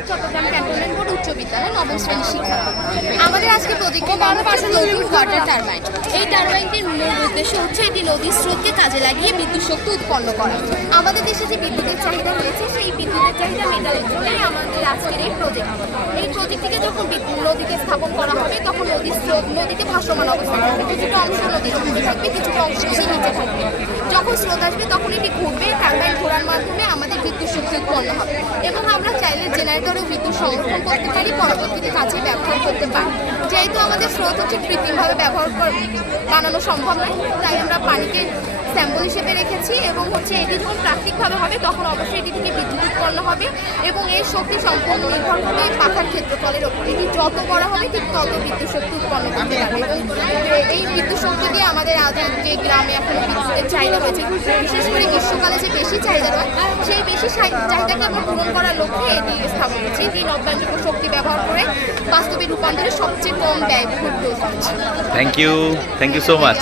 Ahmed, Chittagong cantonment board উচ্চ বিদ্যালয় নবম শ্রেণীর শিক্ষার্থী। আমাদের আজকে প্রজেক্টের নাম হচ্ছে ফ্লোটিং ওয়াটার টারবাইন। এই টারবাইনটির মূল উদ্দেশ্য হচ্ছে এটি নদীর স্রোতকে কাজে লাগিয়ে বিদ্যুৎ শক্তি উৎপন্ন করা। আমাদের দেশে যে বিদ্যুতের চাহিদা রয়েছে সেই বিদ্যুতের চাহিদা মেটানোর জন্যই আমাদের আজকের এই প্রজেক্ট। এই প্রজেক্টটিকে যখন নদীতে স্থাপন করা হবে তখন নদীর স্রোত নদীতে ভাসমান অবস্থায় থাকবে, কিছুটা অংশ নদীর উপরে থাকবে, কিছুটা অংশ নিচে থাকবে। যখন স্রোত আসবে তখন এটি ঘুরবে, টারবাইন ঘোরার মাধ্যমে আমাদের বিদ্যুৎ শক্তি উৎপন্ন হবে এবং আমরা চাইলে জেনারেটরে বিদ্যুৎ সংরক্ষণ করতে পারি, পরবর্তীতে কাজে ব্যবহার করতে পারি। যেহেতু আমাদের স্রোত হচ্ছে কৃত্রিমভাবে বানানো সম্ভব নয়, তাই আমরা পানিকে স্যাম্পল হিসেবে রেখেছি এবং হচ্ছে এটি যখন প্রাকৃতিকভাবে হবে তখন অবশ্যই এটি থেকে বিদ্যুৎ উৎপন্ন হবে এবং এর শক্তি সম্পূর্ণ নির্ভর করবে পাখার ক্ষেত্রফলের ওপর। এটি যত বড় হবে ঠিক তত বিদ্যুৎ শক্তি উৎপন্ন করতে পারবে এবং এই বিদ্যুৎ শক্তি দিয়ে আমাদের আজের যে গ্রামে এখনো বিদ্যুতের চাহিদা রয়েছে, বিশেষ করে গ্রীষ্মকালে যে বেশি চাহিদা রয় সেই বেশি চাহিদাকে আমরা পূরণ করার লক্ষ্যে এটি স্থাপন করছি। এটি নবায়নযোগ্য শক্তি ব্যবহার করে বাস্তবে রূপান্তরে সবচেয়ে কম ব্যয়বহুল প্রয়োজন। Thank you so much.